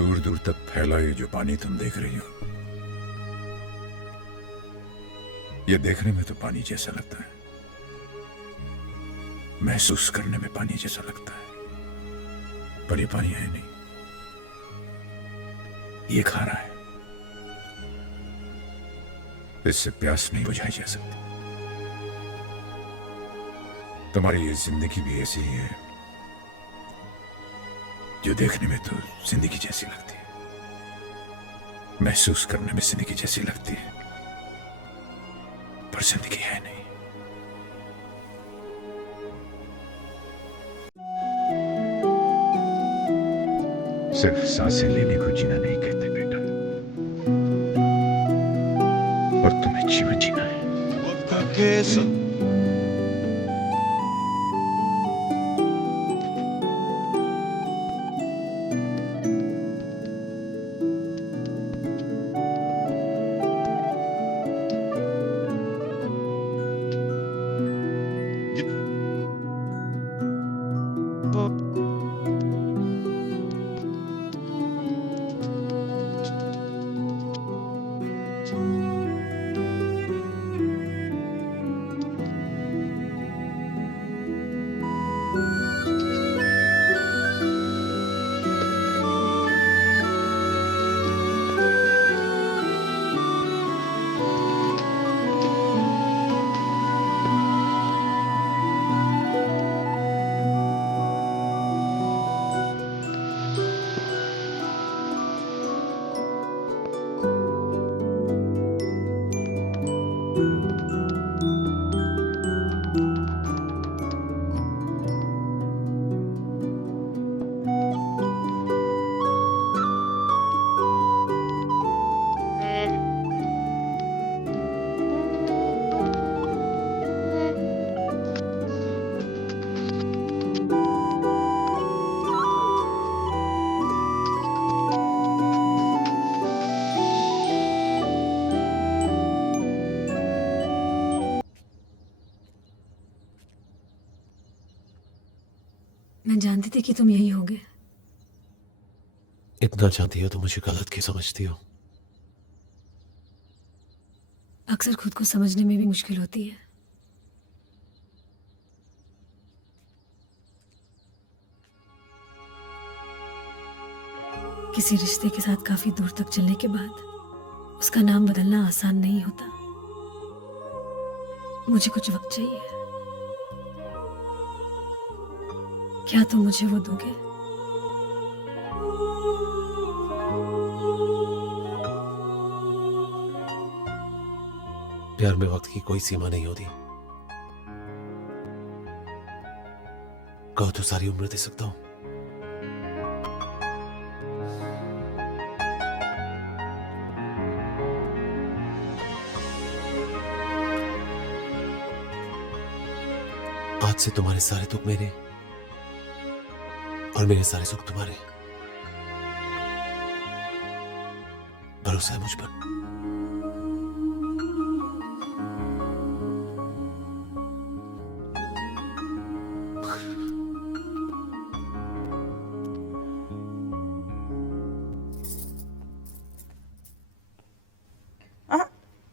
दूर दूर तक फैला ये जो पानी तुम देख रही हो, ये देखने में तो पानी जैसा लगता है, महसूस करने में पानी जैसा लगता है, पर ये पानी है नहीं, ये खारा है। इससे प्यास नहीं बुझाई जा सकती। तुम्हारी ये जिंदगी भी ऐसी ही है जो देखने में तो जिंदगी जैसी लगती है, महसूस करने में जिंदगी जैसी लगती है, पर जिंदगी है नहीं। सिर्फ सांसें लेने को जीना नहीं कहते बेटा, और तुम्हें जीवन जीना है। मैं जानती थी कि तुम यही होगे। इतना जानती हो तो मुझे गलत क्यों समझती हो? अक्सर खुद को समझने में भी मुश्किल होती है। किसी रिश्ते के साथ काफी दूर तक चलने के बाद उसका नाम बदलना आसान नहीं होता। मुझे कुछ वक्त चाहिए। क्या तुम मुझे वो दोगे? प्यार में वक्त की कोई सीमा नहीं होती। कहो तो सारी उम्र दे सकता हूं। आज से तुम्हारे सारे दुख मेरे और मेरे सारे सुख तुम्हारे। भरोसा है मुझ पर?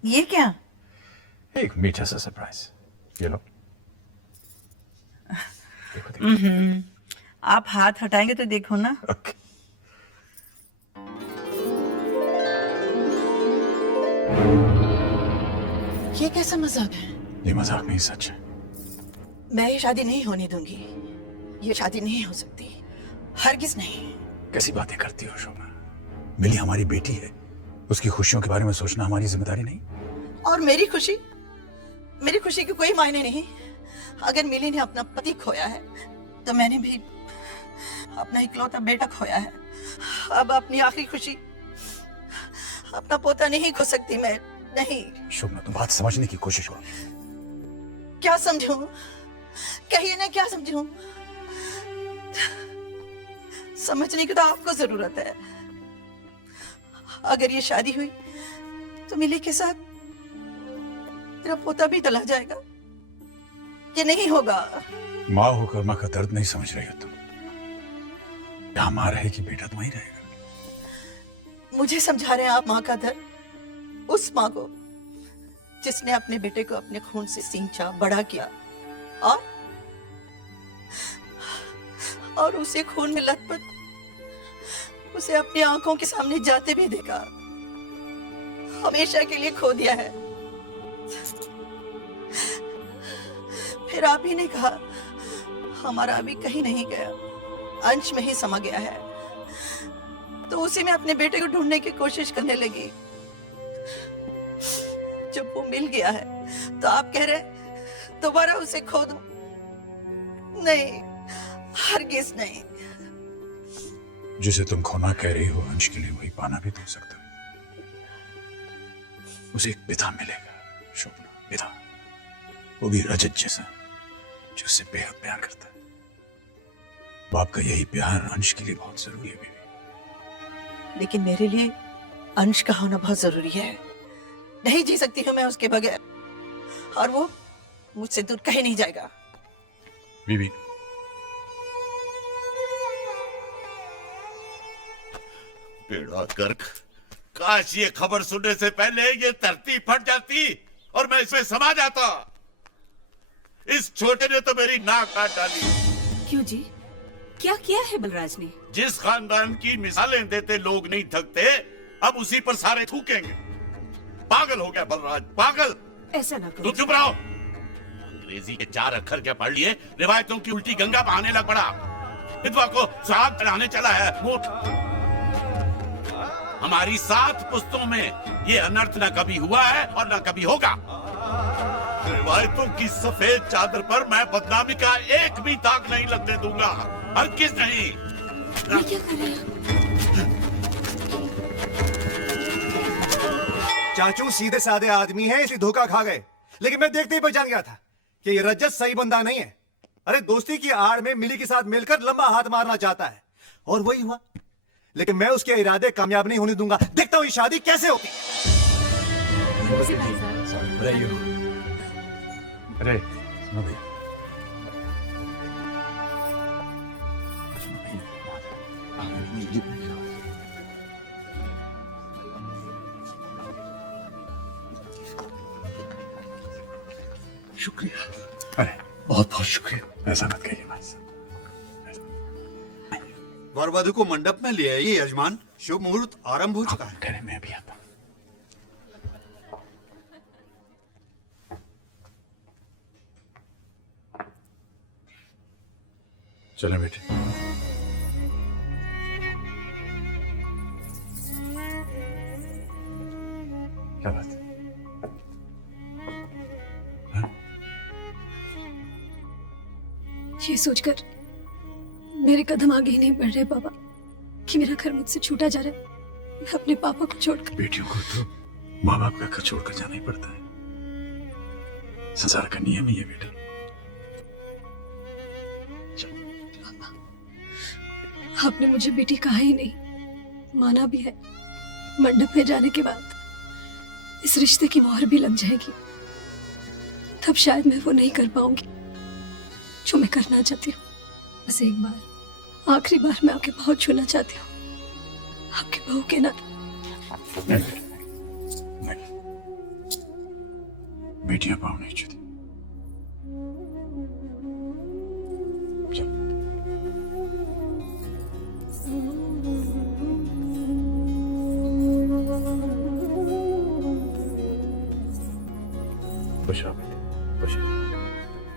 ये क्या? एक मीठा सा सरप्राइज, ये लो। देखो देखो। आप हाथ हटाएंगे तो देखो ना। ओके। ये कैसा मजाक है? ये मजाक नहीं, सच है। मैं ये शादी नहीं होने दूंगी। ये शादी नहीं हो सकती, हरगिज नहीं। कैसी बातें करती हो शोभा? मिली हमारी बेटी है, उसकी खुशियों के बारे में सोचना हमारी जिम्मेदारी नहीं? और मेरी खुशी की कोई मायने नहीं। अगर मिली ने अपना पति खोया है तो मैंने भी अपना इकलौता बेटा खोया है। अब अपनी आखिरी खुशी अपना पोता नहीं खो सकती मैं, नहीं। शोभना, तुम बात समझने की कोशिश करो। क्या समझूं? कहिए ना, क्या समझूं? समझने की तो आपको जरूरत है। अगर ये शादी हुई तो मिली के साथ तेरा पोता भी चला जाएगा। ये नहीं होगा। माँ होकर माँ का दर्द नहीं समझ रही हो तुम। जहाँ माँ रहेगी बेटा तो वहीं रहेगा। मुझे समझा रहे हैं आप माँ का दर्द, उस माँ को जिसने अपने बेटे को अपने खून से सींचा, बड़ा किया और उसे खून में लथपथ उसे अपनी आंखों के सामने जाते भी देखा, हमेशा के लिए खो दिया है। फिर आप ही ने कहा हमारा अभी कहीं नहीं गया, अंश में ही समा गया है। तो उसी में अपने बेटे को ढूंढने की कोशिश करने लगी। जब वो मिल गया है तो आप कह रहे दोबारा उसे खो दूं? नहीं, हरगिज नहीं। जिसे तुम खोना कह रही हो अंश के लिए वही पाना भी तो हो सकता है। उसे एक पिता मिलेगा शोभना, पिता, वो भी रजत जैसा, जो उससे बेहद प्यार करता है। बाप का यही प्यार अंश के लिए बहुत जरूरी है बीवी। लेकिन मेरे लिए अंश का होना बहुत जरूरी है। नहीं जी सकती हूँ मैं उसके बगैर, और वो मुझसे दूर कहीं नहीं जाएगा। बीवी, बेड़ा गर्क, काश ये खबर सुनने से पहले ये धरती फट जाती और मैं इसमें समा जाता। इस छोटे ने तो मेरी नाक काट डाली। क्यों जी, क्या किया है बलराज ने? जिस खानदान की मिसालें देते लोग नहीं थकते, अब उसी पर सारे थूकेंगे। पागल हो गया बलराज, पागल। ऐसा ना तू करो। चुप रहो। अंग्रेजी के 4 अक्षर क्या पढ़ लिए, रिवायतों की उल्टी गंगा बहाने लग पड़ा। विधवा को श्राद्ध चढ़ाने चला है मूर्ख। हमारी 7 पुस्तों में ये अनर्थ न कभी हुआ है और न कभी होगा। रिवायतों की सफेद चादर पर मैं बदनामी का एक भी दाग नहीं लगने दूंगा, हरगिज़ नहीं। ये क्या कर रहे हैं? चाचू सीधे साधे आदमी है, इसलिए धोखा खा गए। लेकिन मैं देखते ही पहचान गया था कि ये रजत सही बंदा नहीं है। अरे दोस्ती की आड़ में मिली के साथ मिलकर लंबा हाथ मारना चाहता है, और वही हुआ। लेकिन मैं उसके इरादे कामयाब नहीं होने दूंगा। देखता हूं ये शादी कैसे होती। अरे सुनो भैया, सुनो भैया, शुक्रिया, अरे बहुत बहुत शुक्रिया। ऐसा मत कहिए भाई साहब। वर वधु को मंडप में ले आइए यजमान, शुभ मुहूर्त आरंभ हो चुका है। ठहरे, मैं भी आता हूं। चलें बेटे। क्या बात है? ये सोचकर मेरे कदम आगे ही नहीं बढ़ रहे पापा कि मेरा घर मुझसे छूटा जा रहा है। मैं अपने पापा को छोड़कर। बेटियों को तो माँ बाप का घर छोड़कर जाना ही पड़ता है, संसार का नियम ही है बेटा। आपने मुझे बेटी कहा ही नहीं, माना भी है। मंडप में जाने के बाद इस रिश्ते की मोहर भी लग जाएगी, तब शायद मैं वो नहीं कर पाऊंगी जो मैं करना चाहती हूँ। बस एक बार, आखिरी बार मैं आपके पाँव छूना चाहती हूँ, आपके बहू के नाते। नहीं, बेटियां पाँव नहीं छूती। चल। खुश हो बेटे, खुश हो।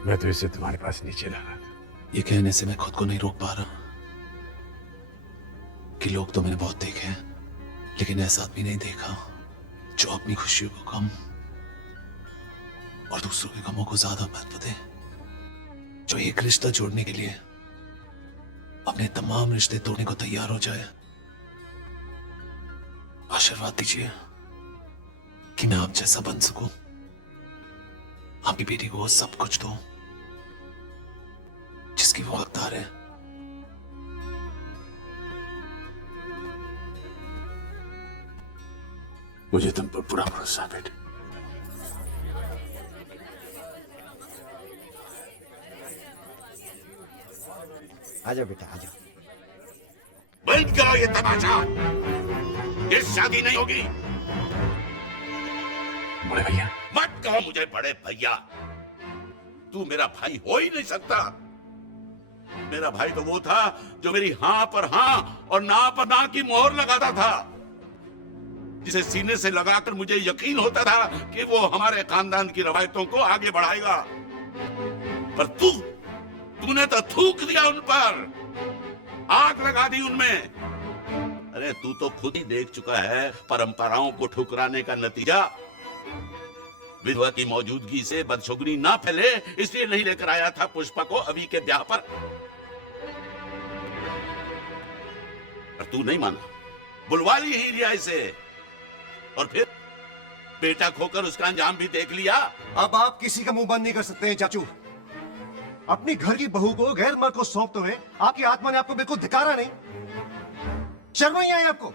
मैं तो इसे तुम्हारे पास नीचे ला रहा था। ये कहने से मैं खुद को नहीं रोक पा रहा कि लोग तो मैंने बहुत देखे हैं, लेकिन ऐसा आदमी नहीं देखा जो अपनी खुशियों को कम और दूसरों के गमों को ज्यादा महत्व दे, जो एक रिश्ता जोड़ने के लिए अपने तमाम रिश्ते तोड़ने को तैयार हो जाए। आशीर्वाद दीजिए कि मैं आप जैसा बन सकूं, आपकी बेटी को वो सब कुछ दूं जिसकी वो हकदार है। मुझे तुम पर पूरा भरोसा है बेटे। आजा बेटा आजा। बंद करो ये तमाशा। ये शादी नहीं होगी। बड़े भैया, मत कहो मुझे बड़े भैया, तू मेरा भाई हो ही नहीं सकता। मेरा भाई तो वो था जो मेरी हां पर हां और ना पर ना की मोहर लगाता था, जिसे सीने से लगाकर मुझे यकीन होता था कि वो हमारे खानदान की रवायतों को आगे बढ़ाएगा। पर तूने तो थूक दिया उन पर, आग लगा दी उनमें। अरे तू तो खुद ही देख चुका है परंपराओं को ठुकराने का नतीजा। विधवा की मौजूदगी से बदशुगनी ना फैले इसलिए नहीं लेकर आया था पुष्पा को अभी के ब्याह पर तू नहीं माना, बुलवा ही लिया इसे, और फिर बेटा खोकर उसका अंजाम भी देख लिया। अब आप किसी का मुंह बंद नहीं कर सकते हैं चाचू। अपनी घर की बहू को गैर मर्द को सौंपते हुए आपकी आत्मा ने आपको बिल्कुल धिकारा नहीं? शर्म नहीं आई आपको?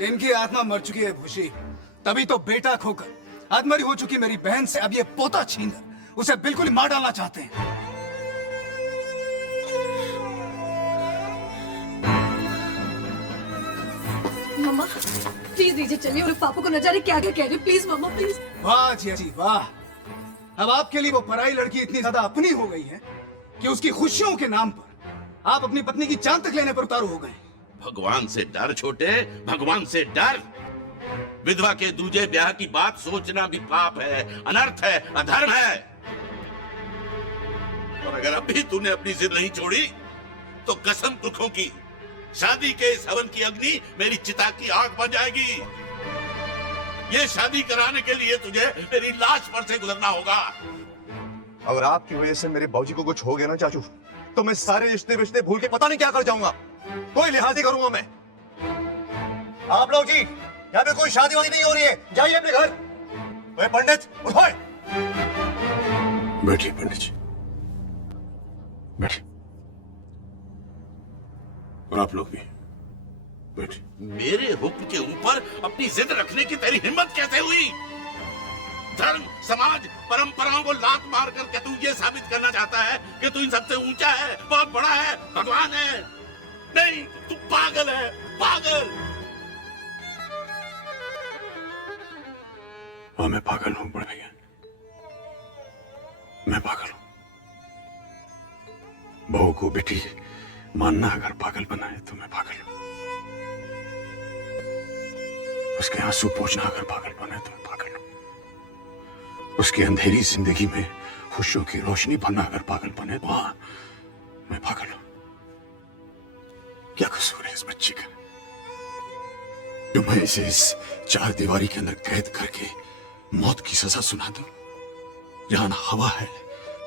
इनकी आत्मा मर चुकी है भूषी, तभी तो बेटा खोकर अधमरी हो चुकी मेरी बहन से अब ये पोता छीनकर उसे बिल्कुल ही मार डालना चाहते हैं। मम्मा प्लीज दीजिए, चलिए, और पापा को न जाने क्या क्या कह रहे, प्लीज मम्मा प्लीज। वाह जिया जी वाह, अब आपके लिए वो पराई लड़की इतनी ज्यादा अपनी हो गई है कि उसकी खुशियों के नाम पर आप अपनी पत्नी की जान तक लेने पर उतारू हो गए। भगवान से डर छोटे, भगवान से डर। विधवा के दूजे ब्याह की बात सोचना भी पाप है, अनर्थ है, अधर्म है। और अगर अभी तूने अपनी जिद नहीं छोड़ी तो कसम दुखों की, शादी के इस हवन की अग्नि मेरी चिता की आग बन जाएगी। ये शादी कराने के लिए तुझे मेरी लाश पर से गुजरना होगा। अगर आपकी वजह से मेरे बाबूजी को कुछ हो गया ना चाचू, तो मैं सारे रिश्ते रिश्ते भूल के पता नहीं क्या कर जाऊंगा। कोई लिहाज नहीं करूंगा मैं। आप लोग जी, यहाँ पे कोई शादी वादी नहीं हो रही है, जाइए अपने घर। ओए पंडित उठो। बैठिए पंडित जी, बैठिए। और आप लोग भी बैठिए। मेरे हुक्म के ऊपर अपनी जिद रखने की तेरी हिम्मत कैसे हुई? धर्म, समाज, परंपराओं को लात मार कर क्या तू ये साबित करना चाहता है कि तू इन सबसे ऊंचा है, बहुत बड़ा है, भगवान है? नहीं, तू पागल है, पागल। हाँ, मैं पागल हूं बड़े भैया, मैं पागल हूं। बहू को बेटी मानना अगर पागल बनाए तो मैं पागल हूं। उसके आंसू पोंछना अगर पागल बनाए तो मैं पागल हूं। उसकी अंधेरी जिंदगी में खुशियों की रोशनी भरना अगर पागल बने तो हाँ, मैं पागल हूं। क्या कसूर है इस बच्ची का जो मैं इसे इस चार दीवारी के अंदर कैद करके मौत की सजा सुना दूं? जहां न हवा है,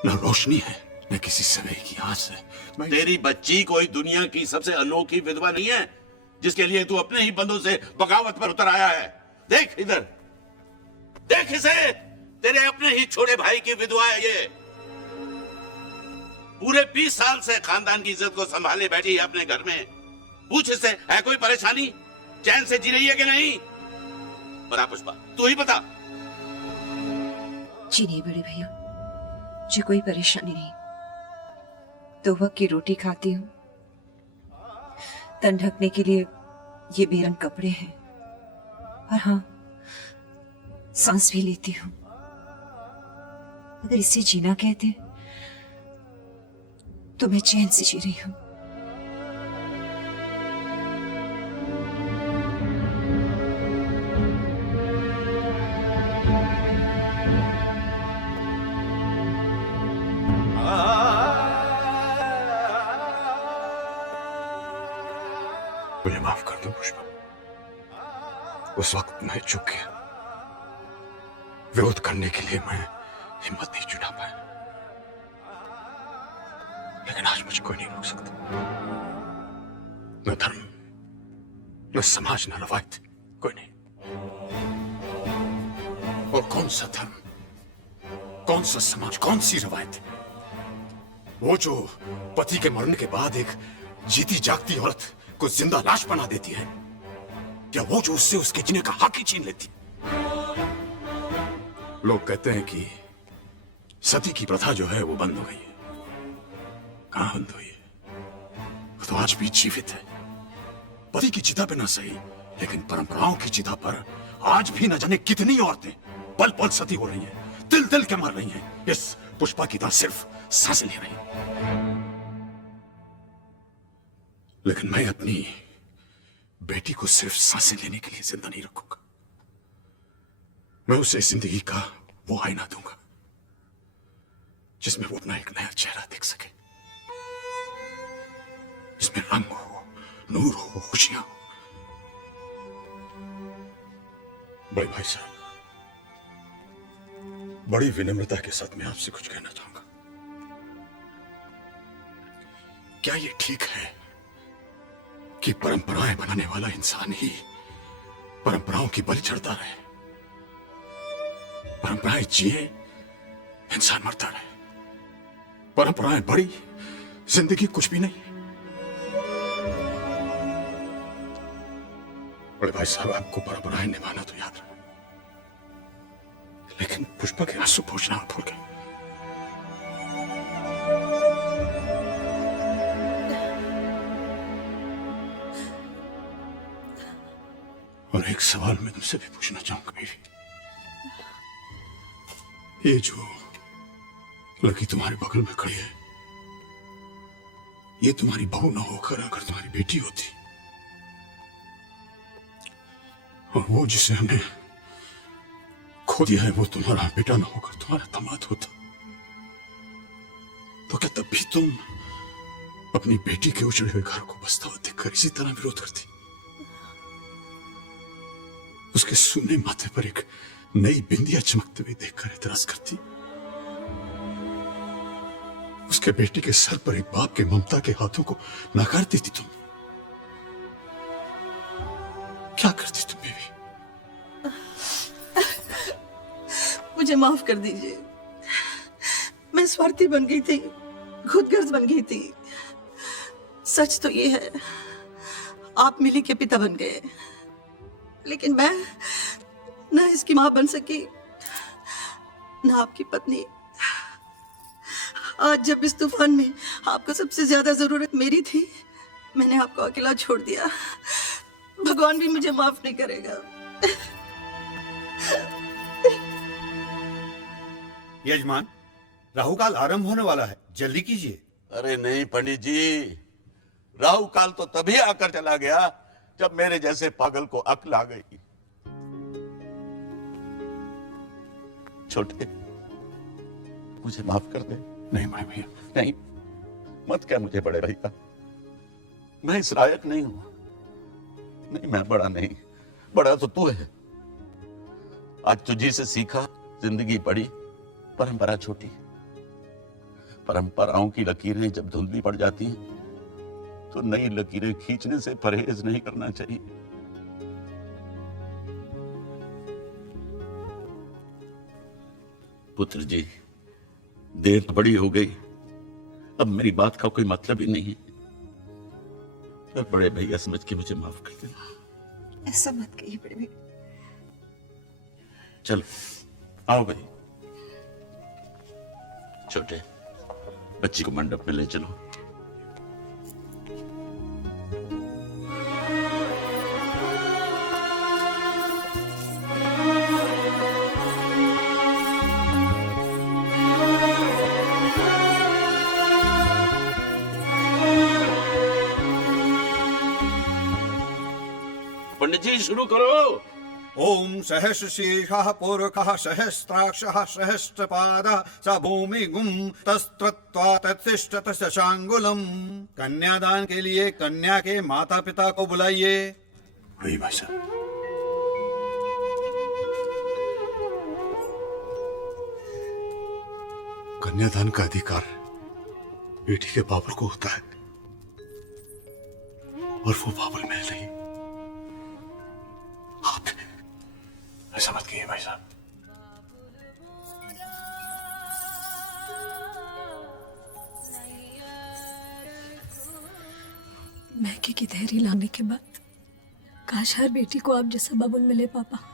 न रोशनी है, न किसी समय की आस है। तेरी बच्ची कोई दुनिया की सबसे अनोखी विधवा नहीं है जिसके लिए तू अपने ही बंदों से बगावत पर उतर आया है। देख इधर, देख इसे, तेरे अपने ही छोटे भाई की विधवा है ये। पूरे 20 साल से खानदान की इज्जत को संभाले बैठी है अपने घर में। पूछ इससे, है कोई परेशानी? चैन से जी रही है कि नहीं? बता पुष्पा, तू ही बता। जी नहीं बड़े भैया, मुझे कोई परेशानी नहीं। 2 वक्त की रोटी खाती हूँ, तन ढकने के लिए ये बेरंग कपड़े हैं, और हाँ, सांस भी लेती हूँ। अगर इसे जीना कहते तो मैं चैन से जी रही हूँ। मुझे माफ कर दो पुष्पा, उस वक्त मैं चुप गया। विरोध करने के लिए मैं हिम्मत नहीं जुटा पाया, लेकिन आज मुझे कोई नहीं रोक सकता। न धर्म, न समाज, न रवायत, कोई नहीं। और कौन सा धर्म, कौन सा समाज, कौन सी रवायत? वो जो पति के मरने के बाद एक जीती जागती औरत को जिंदा लाश बना देती है, या वो जो उससे उसके जीने का हक ही छीन लेती? लोग कहते हैं कि सती की प्रथा जो है वो बंद हो गई है। कहां बंद हुई है? वो तो आज भी जीवित है। पति की चिता पे ना सही, लेकिन परंपराओं की चिता पर आज भी न जाने कितनी औरतें पल पल सती हो रही हैं, दिल दिल के मर रही हैं। इस पुष्पा की तरह सिर्फ सांसें ले रही हैं। लेकिन मैं अपनी बेटी को सिर्फ सांसें लेने के लिए जिंदा नहीं रखूंगा। मैं उसे जिंदगी का वो आईना दूंगा जिसमें वो अपना एक नया चेहरा देख सके, जिसमें रंग हो, नूर हो, खुशियां हो। बड़े भाई साहब, बड़ी विनम्रता के साथ मैं आपसे कुछ कहना चाहूंगा। क्या ये ठीक है कि परंपराएं बनाने वाला इंसान ही परंपराओं की बलि चढ़ता रहे? परंपराएं जिए, इंसान मरता रहे। परंपराएं बड़ी, जिंदगी कुछ भी नहीं। बड़े भाई साहब, आपको परंपराएं निभाना तो याद रहे, लेकिन पुष्पा के आंसू पोंछना आप भूल गए। और एक सवाल मैं तुमसे भी पूछना चाहूंगा बीवी। ये जो लड़की तुम्हारे बगल में खड़ी है, ये तुम्हारी बहू ना होकर अगर तुम्हारी बेटी होती, और वो जिसे हमने खो दिया है वो तुम्हारा बेटा ना होकर तुम्हारा दामाद होता, तो क्या तब भी तुम अपनी बेटी के उजड़े हुए घर को बसता हुआ देखकर इसी तरह विरोध करती? उसके सूने माथे पर एक नई बिंदिया चमकते हुए देखकर एतराज करती? उसके बेटी के सर पर एक बाप के ममता के हाथों को नकार देती तुम? क्या करती तुम बेबी? मुझे माफ कर दीजिए, मैं स्वार्थी बन गई थी, खुदगर्ज बन गई थी। सच तो ये है, आप मिली के पिता बन गए, लेकिन मैं ना इसकी मां बन सकी, ना आपकी पत्नी। आज जब इस तूफान में आपको सबसे ज्यादा जरूरत मेरी थी, मैंने आपको अकेला छोड़ दिया। भगवान भी मुझे माफ नहीं करेगा। यजमान, राहु काल आरंभ होने वाला है, जल्दी कीजिए। अरे नहीं पंडित जी, राहु काल तो तभी आकर चला गया जब मेरे जैसे पागल को अक्ल आ गई। छोटे, मुझे माफ कर दे। नहीं माए भैया, नहीं, मत कह मुझे बड़े भैया, मैं इस लायक नहीं हूं। नहीं, मैं बड़ा नहीं, बड़ा तो तू है। आज तुझी से सीखा, जिंदगी बड़ी, परंपरा छोटी। परंपराओं की लकीरें जब धुंधली पड़ जाती हैं, तो नई लकीरें खींचने से परहेज नहीं करना चाहिए। पुत्र जी, देर तो बड़ी हो गई, अब मेरी बात का कोई मतलब ही नहीं है। पर बड़े भैया समझ के मुझे माफ कर देना। ऐसा मत कहिए बड़े भैया। चलो आओ भाई। छोटे, बच्ची को मंडप में ले चलो। पंडित जी शुरू करो। ओम सहस्रशीर्षः पूर्वकः सहस्राक्षः सहस्रपादः स भूमिगुं तस्त्रत्वा तत्तिष्ठत शशांगुलम। कन्यादान के लिए कन्या के माता पिता को बुलाइए। वही भाई साहब। कन्यादान का अधिकार बेटी के बाबुल को होता है, और वो बाबुल मैं नहीं, आप। ऐसा मत कहिए भाई साहब। मैके की तहरी लाने के बाद काश हर बेटी को आप जैसा बाबुल मिले पापा।